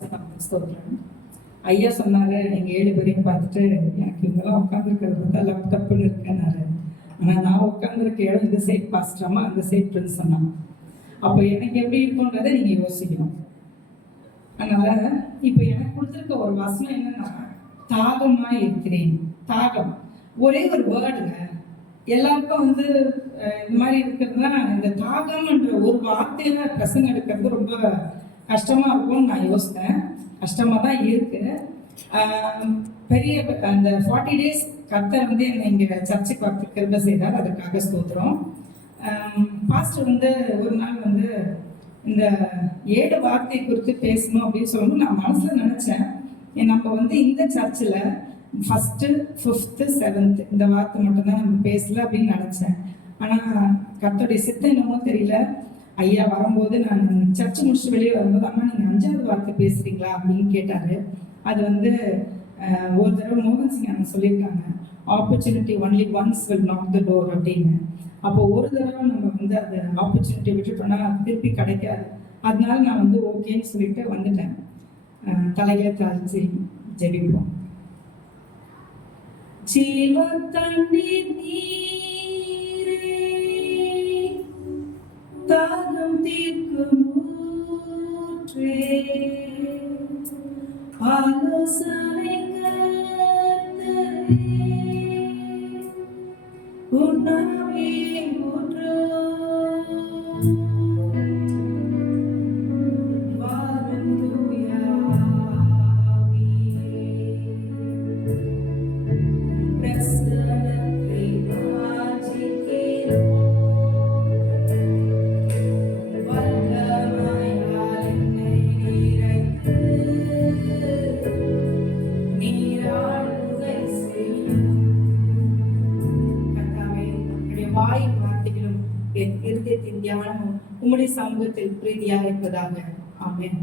ஸ்தோத்திரம். ஐயா சொன்னாரு, எங்க 7 பேரையும் பார்த்துட்டு எனக்கு இவங்கெல்லாம் உட்காந்துருக்கிறது பார்த்தா லப் தப்புன்னு இருக்கேன்னாரு. ஆனால் நான் உட்காந்துருக்க இடம் இந்த சைட் பாஸ்டராமா அந்த சைட் பிரின்ஸ் சொன்னாங்க. அப்போ எனக்கு எப்படி இருக்கும்ன்றதை நீங்க யோசிக்கணும். அதனால இப்போ எனக்கு கொடுத்துருக்க ஒரு வசனம் என்னன்னா, தாகமா இருக்கிறேன். தாகம் ஒரே ஒரு வேர்டுங்க. எல்லாருக்கும் இந்த மாதிரி இருக்கிறதுனா இந்த தாகம்ன்ற ஒரு வார்த்தையில பிரசங்க எடுக்கிறது ரொம்ப கஷ்டமா இருக்கும்னு நான் யோசித்தேன். கஷ்டமா தான் இருக்கு. பெரிய அந்த 40 days கர்த்தர் என்னை இங்கே சர்ச்சுக்கு பார்த்து கிருபை செய்தார். அதுக்காக ஸ்தோத்திரம். பாஸ்டர் ஒரு நாள் இந்த 7 வார்த்தை குறித்து பேசணும் அப்படின்னு சொல்லும்போது நான் மனசுல நினைச்சேன், நம்ம இந்த சர்ச்சில் 1st, 5th, 7th இந்த வார்த்தை மட்டும்தான் நம்ம பேசல அப்படின்னு நினைச்சேன். ஆனா கர்த்தருடைய சித்தம் என்னமோ தெரியல. ஐயா வரும்போது நான் சர்ச்சு முடிச்சு வெளியே வரும்போது, அம்மா நீங்க 5வது வார்த்தை பேசுறீங்களா அப்படின்னு கேட்டாரு. அது ஒரு தடவை மோகன் சிங் அண்ணன் சொல்லியிருக்காங்க, opportunity only once will knock the door அப்படின்னு. அப்போ ஒரு தடவை நம்ம அந்த ஆப்பர்ச்சுனிட்டி விட்டுட்டோம்னா அது திருப்பி கிடைக்காது. அதனால நான் ஓகேன்னு சொல்லிட்டு வந்துட்டேன். தலையில தாழ்ச்சி ஜெபிப்போம். ஜீவ தண்ணீர் நீரே, தாகம் தீர்க்கும் ஊற்றே, ஆலோசனை கர்த்தரே, உன்னாவே ஊற்றோ, வாரும் தூய ஆவியே, பிரசன்னத்தை வாஞ்சிக்கிறோம். வல்லமையால் என்னை நிறைத்து நீராளுகை செய்யும். கர்த்தாவே, உம்முடைய வாய் வார்த்தைகளும் என் இருதயத்தின் தியானமும் உம்முடைய சமூகத்தில் பிரீதியாக இருப்பதாக. ஆமென்.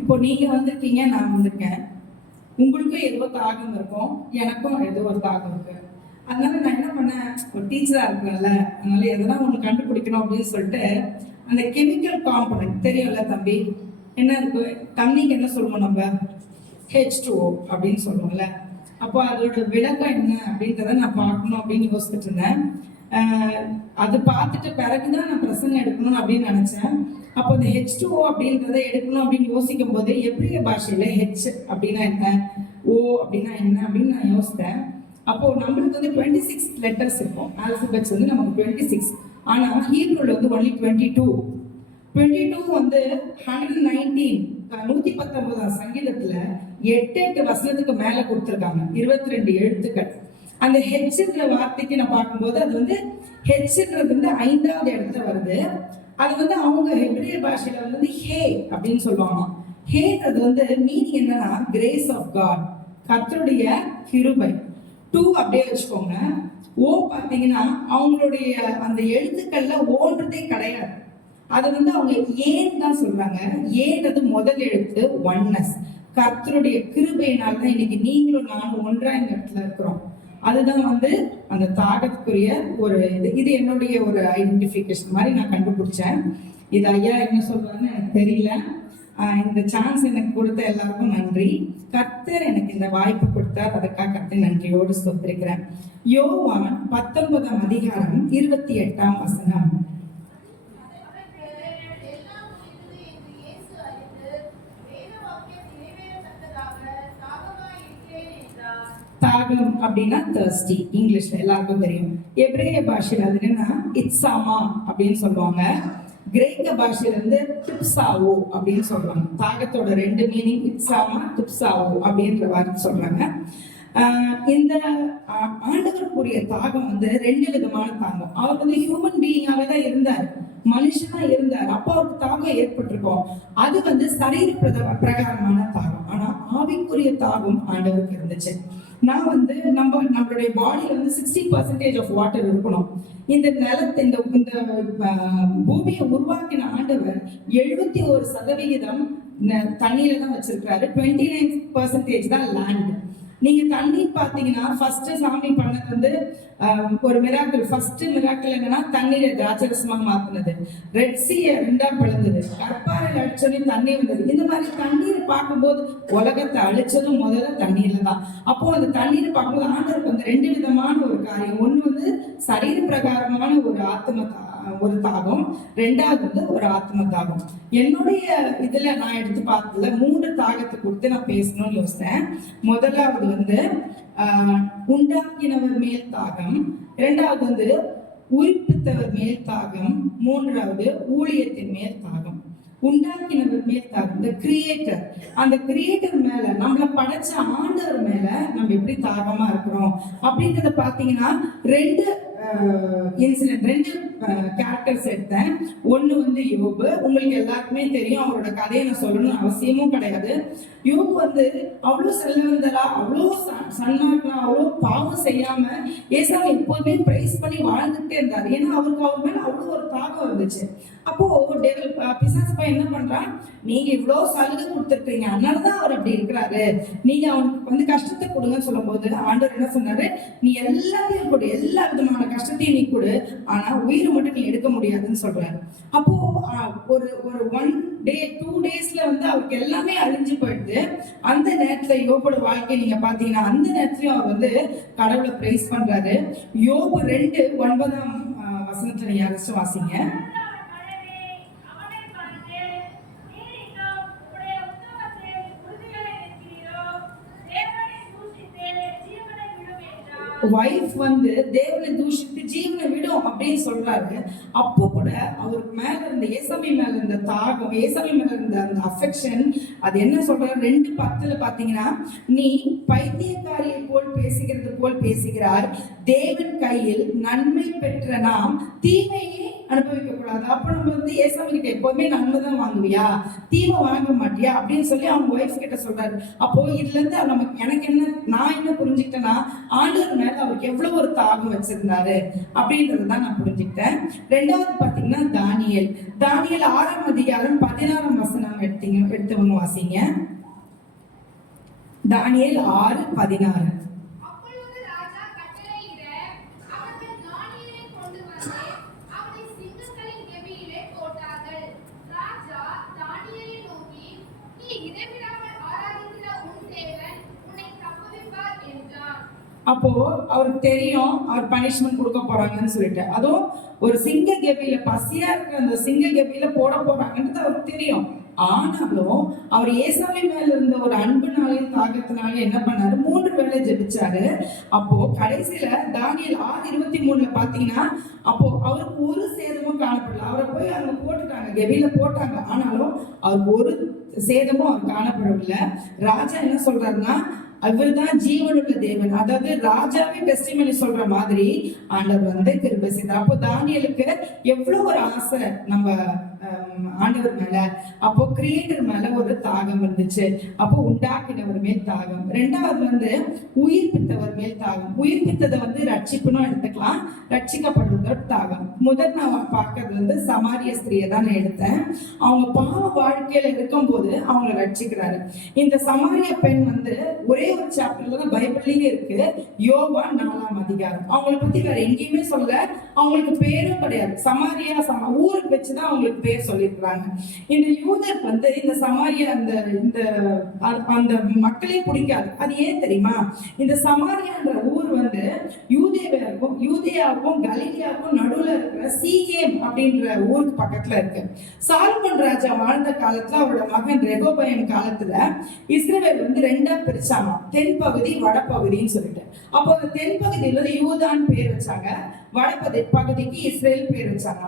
இப்போ நீங்க வந்திருக்கீங்க, நான் வந்திருக்கேன். உங்களுக்கும் ஏதோ தாகம் இருக்கும், எனக்கும் ஏதோ ஒரு தாகம் இருக்கு. அதனால நான் என்ன பண்ணேன், ஒரு டீச்சரா இருக்கேன்ல, அதனால எதனா ஒன்று கண்டுபிடிக்கணும் அப்படின்னு சொல்லிட்டு அந்த கெமிக்கல் காம்பனன்ட் தெரியும்ல தம்பி, என்ன இருக்கு தண்ணிக்கு என்ன சொல்லுவோம் நம்ம, H2O அப்படின்னு சொல்லுவோம்ல. அப்போ அதோட விளக்கம் என்ன அப்படின்றத நான் பார்க்கணும் அப்படின்னு யோசிச்சுட்டு இருந்தேன். அது பார்த்துட்டு பிறகுதான் நான் பிரசன்னம் எடுக்கணும் அப்படின்னு நினைச்சேன். அப்போ இந்த H2O அப்படின்றத எடுக்கணும் அப்படின்னு யோசிக்கும் போது எப்ரிய பாஷையில H அப்படின்னா என்ன, O அப்படின்னா என்ன அப்படின்னு நான் யோசித்தேன். அப்போ நம்மளுக்கு 26 லெட்டர்ஸ் இருக்கும், ஆல்பபெட்ஸ் நமக்கு 26. ஆனா ஹீப்ரூல only 22. 119 119 சங்கீதத்துல 8 வசனத்துக்கு மேல கொடுத்துருக்காங்க, 22 எழுத்துக்கள். அந்த ஹெச்ன்ற வார்த்தைக்கு நான் பார்க்கும்போது அது ஹெச்ன்றது 5வது இடத்துல வருது. அது அவங்க ஹெப்ரிய பாஷையில ஹே அப்படின்னு சொல்லுவாங்க. ஹேன்றது மீனிங் என்னன்னா கிரேஸ் ஆஃப் காட், கர்த்தருடைய கிருபை. 2 அப்படியே வச்சுக்கோங்க. ஓ பார்த்தீங்கன்னா அவங்களுடைய அந்த எழுத்துக்கள்ல ஓன்றதே கிடையாது. அது அவங்க ஏன் தான் சொல்றாங்க. ஏன்றது முதல் எழுத்து ஒன்னஸ். கர்த்தருடைய கிருபையினால தான் இன்னைக்கு நீங்களும் நானும் ஒன்றா இந்த இடத்துல இருக்கிறோம். அதுதான் அந்த தாகத்துக்குரிய ஒரு இது என்னுடைய ஒரு ஐடென்டிஃபிகேஷன் மாதிரி நான் கண்டுபிடிச்சேன். இது ஐயா என்ன சொல்றாருன்னு எனக்கு தெரியல. இந்த சான்ஸ் எனக்கு கொடுத்த எல்லாருக்கும் நன்றி. கர்த்தர் எனக்கு இந்த வாய்ப்பு கொடுத்தார், அதுக்காக கர்த்தர் நன்றியோடு ஸ்தோத்திரிக்கிறேன். யோவான் 19ஆம் அதிகாரம் 28ஆம் வசனம். தாகம் அப்படின்னா தர்ஸ்டி, இங்கிலீஷ்ல எல்லாருக்கும் தெரியும். எபிரேய பாஷையில அது என்னன்னா இட்சாமா அப்படின்னு சொல்லுவாங்க. கிரேக்க பாஷையில டிப்சாவோ அப்படின்னு சொல்றாங்க. தாகத்தோட 2 மீனிங் இட்சாமா டிப்சாவோ அப்படின்ற வார்த்தை சொல்றாங்க. இந்த ஆண்டவருக்குரிய தாகம் 2 விதமான தாகம். அவர் ஹியூமன் பீயிங்காக தான் இருந்தார், மனுஷனா இருந்தார். அப்போ அவருக்கு தாகம் ஏற்பட்டிருக்கும். அது சரீர பிரகாரமான தாகம். ஆனா ஆவிக்குரிய தாகம் ஆண்டவருக்கு இருந்துச்சு. நான் நம்மளுடைய பாடியில 60% ஆஃப் வாட்டர் இருக்கணும். இந்த நிலத்தை இந்த பூமியை உருவாக்கின ஆண்டவர் 71% தண்ணியில தான் வச்சிருக்காரு. 29% தான் லேண்ட். நீங்க தண்ணி பாத்தீங்கன்னா ஃபர்ஸ்ட் சாமி பண்ணது ஒரு மிராக்கிள். ஃபர்ஸ்ட் மிராக்கிள் என்னன்னா தண்ணீரை திராட்சரசமா மாத்தினது, ரெட் சீயை 2ஆ பிளந்தது, கற்பாறை அடிச்சோடனே தண்ணி வந்தது. இந்த மாதிரி தண்ணீரை பார்க்கும்போது உலகத்தை அழிச்சதும் முதல்ல தண்ணீர்ல தான். அப்போ அந்த தண்ணீரை பார்க்கும்போது ஆண்டவருக்கு வந்து ரெண்டு விதமான ஒரு காரியம். ஒண்ணு வந்து சரீர பிரகாரமான ஒரு ஒரு தாகம், ரெண்டாவது வந்து ஒரு ஆத்ம தாகம். என்னுடைய இதுல நான் எடுத்து பார்த்ததுல 3 தாகத்தை கொடுத்து நான் பேசணும்னு யோசித்தேன். முதலாவது வந்து உண்டாக்கினவர் மேல் தாகம், இரண்டாவது வந்து உயிர்ப்பித்தவர் மேல் தாகம், மூன்றாவது ஊழியத்தின் மேல் தாகம். உண்டாக்கினவர் மேல் தாகம், இந்த கிரியேட்டர், அந்த கிரியேட்டர் மேல, நம்மளை படைச்ச ஆண்டவர் மேல நம்ம எப்படி தாகமா இருக்கிறோம் அப்படின்றத பாத்தீங்கன்னா ரெண்டு இன்சிடென்ட், ரெண்டு கேரக்டர்ஸ் எடுத்தேன். ஒண்ணு வந்து யோபு. உங்களுக்கு எல்லாருக்குமே தெரியும், அவரோட கதையை நான் சொல்லணும்னு அவசியமும் கிடையாது. யோபு வந்து அவ்வளோ செல்வந்தரா, அவ்வளோ சன்மார்க்கா, அவ்வளோ பாவம் செய்யாம ஏசாவை எப்போதுமே பிரைஸ் பண்ணி வாழ்ந்துட்டே இருந்தாரு. ஏன்னா அவருக்கு அவர் மேல அவ்வளோ ஒரு தாகம் இருந்துச்சு. அப்போ பிசாசு பையன் என்ன பண்றான், நீங்க இவ்வளவு சலுகை கொடுத்துருக்கீங்க, அதனாலதான் அவர் அப்படி இருக்கிறாரு, நீங்க அவனுக்கு வந்து கஷ்டத்தை கொடுங்கன்னு சொல்லும் போது ஆண்டவர் என்ன சொன்னாரு, நீ எல்லாத்தையும் கொடு, எல்லா விதமான கஷ்டத்தையும் நீ கொடு, ஆனா உயிரை மட்டும் நீ எடுக்க முடியாதுன்னு சொல்றாரு. அப்போ ஒரு 1 day 2 daysல வந்து அவருக்கு எல்லாமே அழிஞ்சு போயிடுது. அந்த நேரத்துல யோபோட வாழ்க்கை நீங்க பாத்தீங்கன்னா அந்த நேரத்துலயும் அவர் வந்து கடவுளை பிரைஸ் பண்றாரு. யோபு 2:9 வசனத்துல யாராச்சும் வாசிங்க. வைஃப் வந்து தேவனை தூஷித்து ஜீவனை விடும் அப்படின்னு சொல்றாரு. அப்போ கூட அவருக்கு மேல இருந்த ஏசாமி மேல இருந்த தாகம், ஏசாமி மேல இருந்த அந்த அஃபெக்ஷன், அது என்ன சொல்றாரு 2:10 பாத்தீங்கன்னா, நீ பைத்தியக்காரியை போல் பேசுகிறது போல் பேசுகிறார், தேவன் கையில் நன்மை பெற்ற நாம் தீமையே அனுபவிக்க கூடாது. அப்ப நம்ம வந்து ஏசாமி கிட்ட எப்போதுமே நன்மை தான் வாங்குவியா, தீமை வாங்க மாட்டியா அப்படின்னு சொல்லி அவங்க ஒய்ஃப் கிட்ட சொல்றாரு. அப்போ இதுல இருந்து நமக்கு எனக்கு என்ன, நான் என்ன புரிஞ்சுக்கிட்டேன்னா, ஆண்டவர் மேல அவருக்கு எவ்வளவு ஒரு தாகம் வச்சிருந்தாரு அப்படின்றதுதான் நான் புரிஞ்சுக்கிட்டேன். ரெண்டாவது பாத்தீங்கன்னா தானியேல் 6ஆம் அதிகாரம் 16ஆம் வசனம் எடுத்தவங்க வாசிங்க. தானியேல் 6:16. அப்போ அவருக்கு தெரியும் அவர் பனிஷ்மெண்ட் கொடுக்க போறாங்கன்னு சொல்லிட்டு, அதுவும் ஒரு சிங்க கெபியில, பசியா இருக்கிற அந்த சிங்க கெபியில போட போறாங்கன்றது அவருக்கு தெரியும். ஆனாலும் அவர் ஏசாமி மேல இருந்த ஒரு அன்புனாலையும் தாகத்தினாலையும் என்ன பண்ணாரு, 3 வேளை ஜெபிச்சாரு. அப்போ கடைசியில தானியேல் 6:23 பாத்தீங்கன்னா, அப்போ அவருக்கு ஒரு சேதமும் காணப்படல. அவரை போய் அங்க போட்டுட்டாங்க, கெபியில போட்டாங்க. ஆனாலும் அவருக்கு ஒரு சேதமும் அவர் காணப்படவில்லை. ராஜா என்ன சொல்றாருன்னா, அவர் தான் ஜீவனுள்ள தேவன், அதாவது ராஜாவே டெஸ்டிமனி சொல்ற மாதிரி ஆண்டவர் வந்து கிருபை செய்தார். அப்போ தானியேலுக்கு எவ்வளவு ஒரு ஆசை நம்ம ஆண்டவர் மேல, அப்போ கிரியேட்டர் மேல ஒரு தாகம் இருந்துச்சு. அப்போ உண்டாக்கினவர் மேல் தாகம். ரெண்டாவது வந்து உயிர்ப்பித்தவர் மேல் தாகம். உயிர்ப்பித்ததை வந்து ரட்சிப்புன்னு எடுத்துக்கலாம், ரட்சிக்கப்படுறதோட தாகம். முதல் நான் பார்க்கறது வந்து சமாரிய ஸ்திரியை தான் நான் எடுத்தேன். அவங்க பாவ வாழ்க்கையில இருக்கும் போது அவங்களை ரட்சிக்கிறாரு. இந்த சமாரிய பெண் வந்து ஒரே ஒரு சாப்டர்ல தான் பைபிள்லயே இருக்கு, யோவான் 4ஆம் அதிகாரம். அவங்களை பத்தி வேற எங்கேயுமே சொல்ல, அவங்களுக்கு பேரும் கிடையாது. சமாரியா ஊருக்கு வச்சுதான் அவங்களுக்கு பேர் சொல்லியிருக்கிறாங்க. இந்த யூதர் வந்து இந்த சமாரியா அந்த மக்களே பிடிக்காது. அது ஏன் தெரியுமா, இந்த சமாரியான்ற ஊர் வந்து யூதேயாவுக்கும் கலிலியாவுக்கும் நடுவுல இருக்கிற சீகேம் அப்படின்ற ஊருக்கு பக்கத்துல இருக்கு. சாலமோன் ராஜா வாழ்ந்த காலத்துல அவரோட மகன் ரெகோபயன் காலத்துல இஸ்ரவேல் வந்து 2ஆ பிரிச்சாங்க, தென்பகுதி வடபகுதின்னு சொல்லிட்டு. அப்போ அந்த தென்பகுதியில யூதான் பேர் வச்சாங்க, வடபகுதிக்கு இஸ்ரேல் பேர் வச்சாங்க.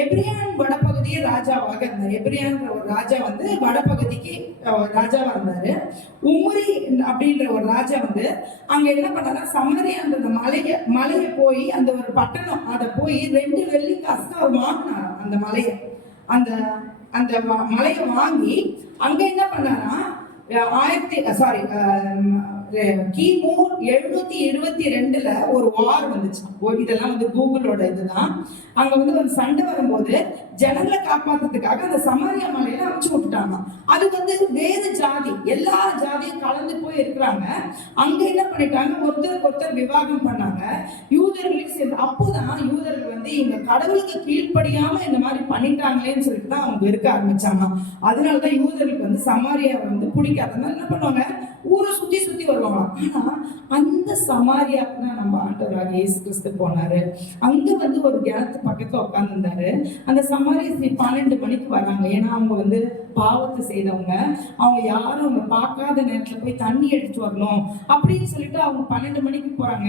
எபிரியான் வடபகுதியே ராஜாவாக இருந்தார். எபிரியான்ற ஒரு ராஜா வந்து வடபகுதிக்கு ராஜாவா இருந்தாரு. உம்ரி அப்படின்ற ஒரு ராஜா வந்து அங்க என்ன பண்ணாரா, சமரியான்ற மலையை போய் அந்த ஒரு பட்டணம், அதை போய் 2 வெள்ளி காசுக்கு அவர் வாங்கினார். அந்த மலையை வாங்கி அங்க என்ன பண்ணாரா, கிமு 722 ஒரு வார் வந்துச்சு. இதெல்லாம் வந்து கூகுளோட இதுதான். அங்க வந்து ஒரு சண்டை வரும்போது ஜனங்களை காப்பாத்துறதுக்காக அந்த சமாரியா மலையில அமுச்சு விட்டுட்டாங்க. அது வந்து வேறு ஜாதி, எல்லா ஜாதியும் கலந்து போய் இருக்கிறாங்க. அங்க என்ன பண்ணிட்டாங்க, ஒருத்தருக்கு ஒருத்தர் விவாகம் பண்ணாங்க, யூதர்களையும் சேர்ந்து. அப்போதான் யூதர்கள் வந்து வந்து இவங்க கடவுளுக்கு கீழ்ப்படியாம இந்த மாதிரி பண்ணிட்டாங்களேன்னு சொல்லிட்டு தான் அவங்க வெறுக்க ஆரம்பிச்சாங்க. அதனாலதான் யூதர்களுக்கு வந்து சமாரியாவை வந்து பிடிக்காது. அதனால என்ன பண்ணுவாங்க, ஊரை சுத்தி சுத்தி வருவாங்க. ஆனா அந்த சமாரியாவுக்கு தான் நம்ம ஆண்டவராக இயேசு கிறிஸ்து போனாரு. அங்க வந்து ஒரு கிணத்து பக்கத்துல உட்கார்ந்து இருந்தாரு. அந்த சமாரிய ஸ்திரீ 12 மணிக்கு வராங்க. ஏன்னா அவங்க வந்து பாவத்தை செய்தவங்க, அவங்க யாரும் அவங்க பார்க்காத நேரத்துல போய் தண்ணி எடுத்துட்டு வரணும் அப்படின்னு சொல்லிட்டு அவங்க 12 மணிக்கு போறாங்க.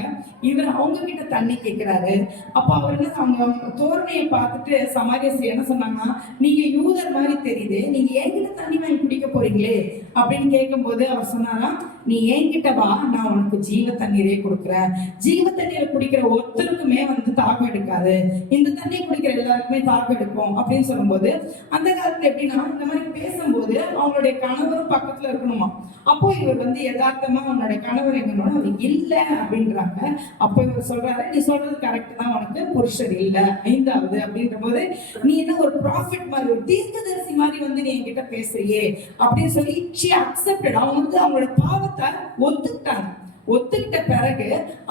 இவர் அவங்க கிட்ட தண்ணி கேட்கிறாரு. அப்ப அவர் என்ன, அவங்க தோரணையை பார்த்துட்டு சமாரிய ஸ்திரீ என்ன சொன்னாங்கன்னா, நீங்க யூதர் மாதிரி தெரியுது, நீங்க என்கிட்ட தண்ணி வாங்கி குடிக்க போறீங்களே அப்படின்னு கேட்கும்போது அவர் சொன்னாரா, நீ என்கிட்ட வா, நான் உனக்கு ஜீவ தண்ணீரே கொடுக்குறேன். ஜீவ தண்ணீரை குடிக்கிற ஒருத்தருக்குமே வந்து தாகம் எடுக்காது, இந்த தண்ணியை குடிக்கிற எல்லாருக்குமே தாகம் எடுக்கும் அப்படின்னு சொல்லும்போது, அந்த காலத்துல எப்படின்னா இந்த மாதிரி பேசும்போது அவங்களுடைய கணவரும் பக்கத்துல இருக்கணுமா. அப்போ இவர் வந்து யதார்த்தமா அவனுடைய கணவர் எங்கன்னு அவர் இல்ல அப்படின்றாங்க. அப்போ இவர் சொல்றாரு, நீ சொல்றது கரெக்ட் தான், உனக்கு புருஷர் இல்ல 5வது அப்படின்ற போது, நீ என்ன ஒரு ப்ராஃபிட் மாதிரி, ஒரு தீர்க்கதரிசி மாதிரி வந்து நீ என்கிட்ட பேசுறியே அப்படின்னு சொல்லி she accepted. அவங்க வந்து அவங்களோட பாவத்தை ஒத்துக்கிட்டாங்க. ஒத்துக்கிட்ட பிறகு,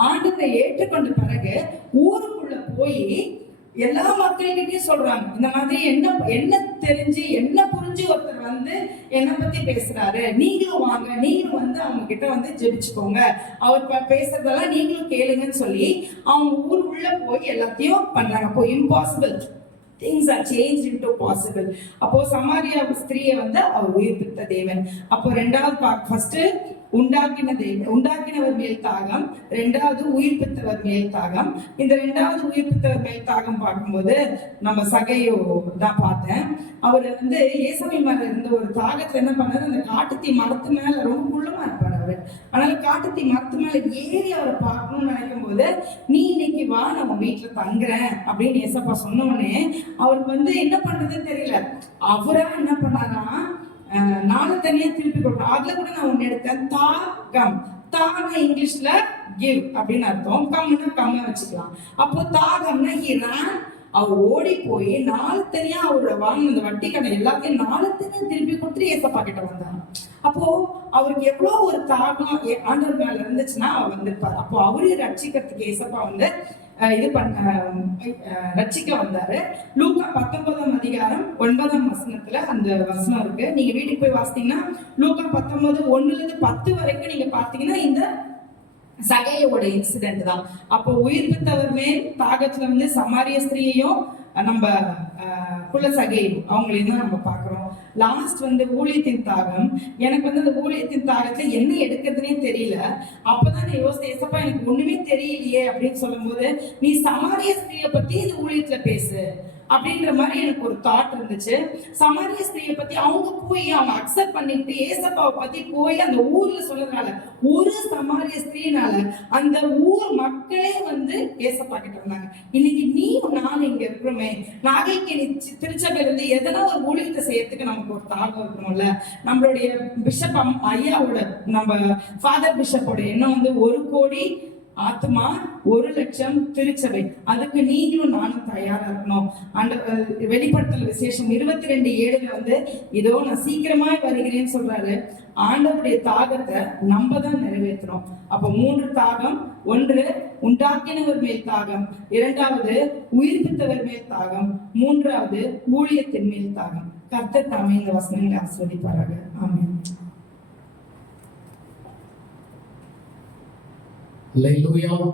ஆண்டவரை ஏற்றுக்கொண்ட பிறகு ஊருக்குள்ள போய் எல்லா மக்கள்கிட்டயும் சொல்றாங்க, இந்த மாதிரி என்ன தெரிஞ்சு என்ன புரிஞ்சு ஒருத்தர் வந்து என்னை பத்தி பேசுறாரு, நீங்களும் வாங்க, நீங்களும் வந்து அவங்க கிட்ட வந்து ஜெபிச்சுக்கோங்க, அவர் பேசுறதெல்லாம் நீங்களும் கேளுங்கன்னு சொல்லி அவங்க ஊர் உள்ள போய் எல்லாத்தையும் பண்றாங்க. அப்போ impossible things are changed into possible. அப்போ சமாரியா ஸ்திரீயை வந்து அவர் உயிர்ப்பித்த தேவன். அப்போ ரெண்டாவது ஃபர்ஸ்ட் உண்டாக்கினவர் மேல் தாகம், ரெண்டாவது உயிர்ப்பித்தவர் மேல் தாகம். இந்த ரெண்டாவது உயிர்ப்பித்தவர் மேல் தாகம் பார்க்கும்போது நம்ம சகையோ தான் பார்த்தேன். அவர் வந்து இயேசுவை மேல இருந்த ஒரு தாகத்துல என்ன பண்ணாரு, அந்த காட்டுத்தீ மரத்து மேல ரொம்ப குள்ளமா இருப்பாரு அவரு. அதனால காட்டுத்தீ மரத்து மேல ஏறி அவரை பார்க்கணும்னு நினைக்கும் போது, நீ இன்னைக்கு வா, நம்ம வீட்டுல தங்குறேன் அப்படின்னு ஏசப்பா சொன்னோடனே அவருக்கு வந்து என்ன பண்றதுன்னு தெரியல. அவரா என்ன பண்ணாரா, நாலு தனியா திருப்பி கொடுக்குறோம். அதுல கூட நான் ஒண்ணு எடுத்தேன், தாகம். தானா இங்கிலீஷ்ல கிவ் அப்படின்னு அர்த்தம், கம்னா கம்மா வச்சுக்கலாம். அப்போ தாகம்னா he ran, அவர் ஓடி போய் 4 தனியா அவரோட வாங்கின அந்த வட்டி கடை எல்லாத்தையும் 4 தனியா திருப்பி கொடுத்துட்டு ஏசப்பா கிட்ட வந்தாங்க. அப்போ அவருக்கு எவ்வளவு ஒரு தாகம் ஆண்டவர் மேல இருந்துச்சுன்னா அவர் வந்திருப்பாரு. அப்போ அவரையும் ரட்சிக்கிறதுக்கு ஏசப்பா வந்து இது ரட்சிக்க வந்தாரு. லூக்கா 19ஆம் அதிகாரம் 9ஆம் வசனத்துல அந்த வசனம் இருக்கு. நீங்க வீட்டுக்கு போய் வாசித்தீங்கன்னா லூக்கா 19:1-10 வரைக்கும் நீங்க பாத்தீங்கன்னா இந்த சகையோட இன்சிடென்ட் தான். அப்போ உயிர்ப்பித்தவர் மேல் தாகத்துல வந்து சமாரிய ஸ்திரீயையும் நம்ம குல சகையும் அவங்களையும் தான் நம்ம பாக்குறோம். லாஸ்ட் வந்து ஊழியத்தின் தாகம். எனக்கு வந்து அந்த ஊழியத்தின் தாகத்துல என்ன எடுக்கிறதுனே தெரியல. அப்பதான் நான் யோசித்தேன், ஏசப்பா எனக்கு ஒண்ணுமே தெரியலையே அப்படின்னு சொல்லும் போது, நீ சமாரிய ஸ்திரீயை பத்தி இந்த ஊழியத்துல பேசு அப்படின்ற மாதிரி எனக்கு ஒரு தாட் இருந்துச்சு. சமாரிய ஸ்திரீயை பத்தி அவங்க போய் அவங்க அக்செப்ட் பண்ணிட்டு ஏசப்பாவை பத்தி போய் அந்த ஊர்ல சொல்றதுனால, ஒரு சமாரிய ஸ்திரீனால அந்த ஊர் மக்களே வந்து ஏசப்பா கிட்ட வந்தாங்க. இன்னைக்கு நீயும் நானும் இங்க இருக்கிறோமே, நாகைக்கு திருச்சபையில இருந்து எதனா ஒரு ஊழியத்தை செய்யறதுக்கு நமக்கு ஒரு தாகம் இருக்கணும்ல. நம்மளுடைய பிஷப் ஐயாவோட, நம்ம ஃபாதர் பிஷப்போட எண்ணம் வந்து 1 கோடி ஆத்மா 1 லட்சம் திருச்சபை. அதுக்கு நீங்களும் நானும் தயாரா இருக்கணும். அந்த வெளிப்படுத்தல் விசேஷம் 22:7 வந்து, இதோ நான் சீக்கிரமாய் வருகிறேன்னு சொல்றாரு. ஆண்டவருடைய தாகத்தை நம்ம தான் நிறைவேற்றணும். அப்ப 3 தாகம். 1 உண்டாக்கினவர் மேல் தாகம், 2வது உயிர்ப்பித்தவர் மேல் தாகம், 3வது ஊழியத்தின் மேல் தாகம். கர்த்தர் தாமே இந்த வசனங்களை ஆசீர்வதிப்பாராக. ஆமென். Hallelujah.